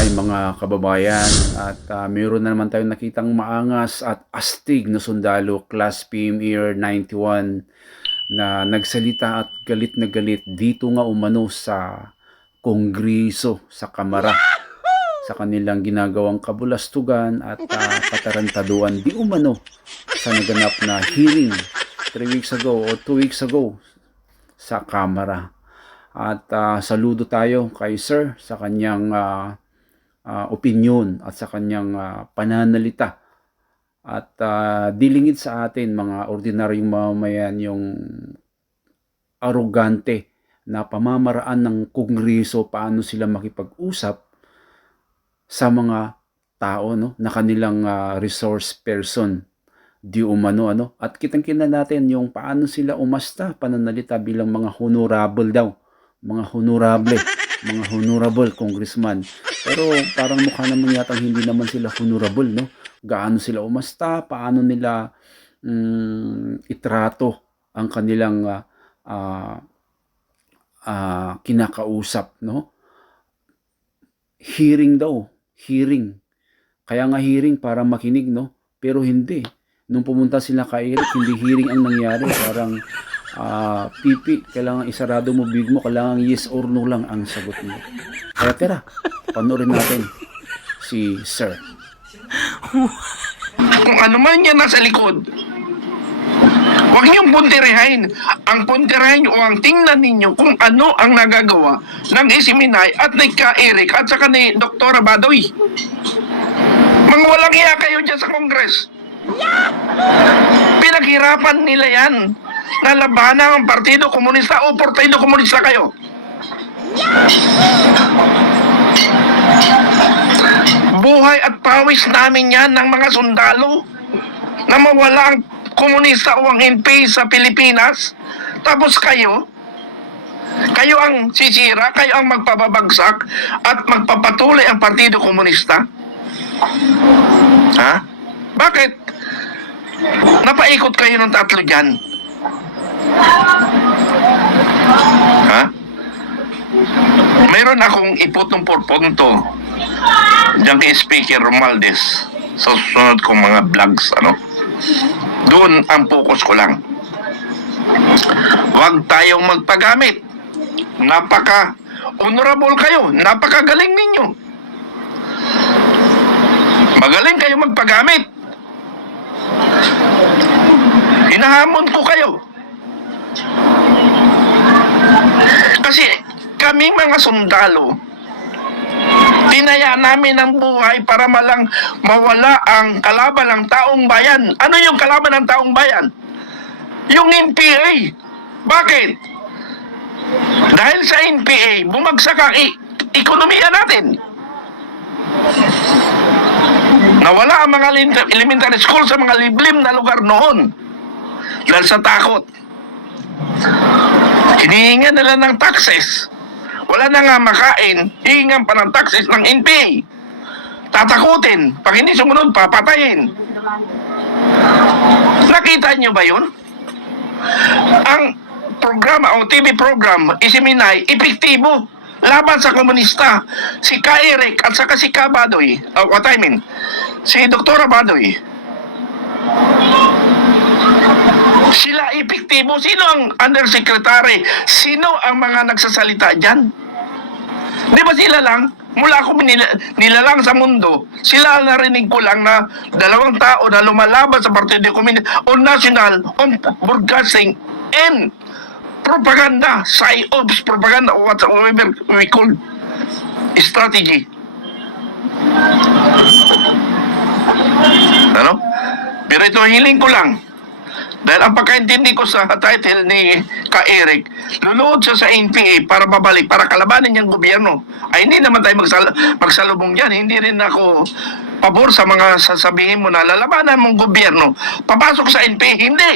Hi mga kababayan at ah, mayroon na naman tayong nakitang maangas at astig na sundalo Class PM Air 91 na nagsalita at galit na galit dito nga umano sa Kongreso sa Kamara sa kanilang ginagawang kabulastugan at ah, katarantaduan di umano sa naganap na hearing 3 weeks ago o 2 weeks ago sa Kamara. At ah, saludo tayo kay Sir sa kanyang ah, ah, opinion at sa kanyang ah, pananalita. At ah, dilingid sa atin mga ordinaryong mamamayan yung arogante na pamamaraan ng kongreso paano sila makipag-usap sa mga tao no na kanilang ah, resource person. Di umano ano? At kitang-kita natin yung paano sila umasta pananalita bilang mga honorable daw mga honorable mga honorable congressman. Pero parang mukha naman yata hindi naman sila honorable no? Gaano sila umasta paano nila mm, itrato ang kanilang ah, ah, kinakausap no? Hearing daw hearing. Kaya nga hearing para makinig no? Pero hindi. Nung pumunta sila kay Eric hindi hearing ang nangyari. Parang ah, pipi kailangan isarado mo big mo kailangan yes or no lang ang sagot mo kaya tira panoorin natin si sir kung ano man yan nasa likod, huwag niyong punterihain. Ang punterihain o ang tingnan ninyo kung ano ang nagagawa ng Isiminay at ni Ka Eric at saka ni Dr. Badoy. Mga iya kayo dyan sa Kongres. Pinaghirapan nila yan na labanan ang Partido Komunista o Partido Komunista kayo. buhay at pawis namin yan ng mga sundalo na mawala ang komunista o ang NP sa Pilipinas. Tapos kayo, kayo ang sisira, kayo ang magpababagsak at magpapatuloy ang Partido Komunista. Ha? Bakit? Napaikot kayo ng tatlo dyan. Ha? Mayroon akong iputong punto Diyan kay Speaker Romualdez sa susunod kong mga vlogs, ano? Doon ang focus ko lang. Huwag tayong magpagamit. Napaka honorable kayo. Napakagaling ninyo. Magaling kayo magpagamit. Hinahamon ko kayo. Kasi kami mga sundalo, Tinaya namin ang buhay para malang mawala ang kalaban ng taong bayan. Ano yung kalaban ng taong bayan? Yung NPA. Bakit? Dahil sa NPA, bumagsak ang i- ekonomiya natin. Nawala ang mga elementary school sa mga liblim na lugar noon. Dahil sa takot. Hinihinga nila ng taxes wala na nga makain, hihingan pa ng taxes ng NPA. Tatakutin. Pag hindi sumunod, papatayin. Nakita niyo ba yun? Ang programa o TV program, Isiminay, epektibo laban sa komunista. Si Ka Eric at saka si Ka Badoy, uh, what I mean, si Dr. Badoy, sila epektibo. Sino ang undersecretary? Sino ang mga nagsasalita dyan? Di ba sila lang? Mula ako nila, nilalang sa mundo, sila narinig ko lang na dalawang tao na lumalaban sa Partido Komunista on national, on broadcasting, and propaganda, psyops, propaganda, whatever we call strategy. Ano? Pero ito hiling ko lang. Dahil ang pagkaintindi ko sa title ni Ka Eric, luluhod siya sa NPA para babalik, para kalabanin niyang gobyerno. Ay hindi naman tayo magsal magsalubong dyan. Hindi rin ako pabor sa mga sasabihin mo na lalabanan mong gobyerno. Papasok sa NPA, hindi.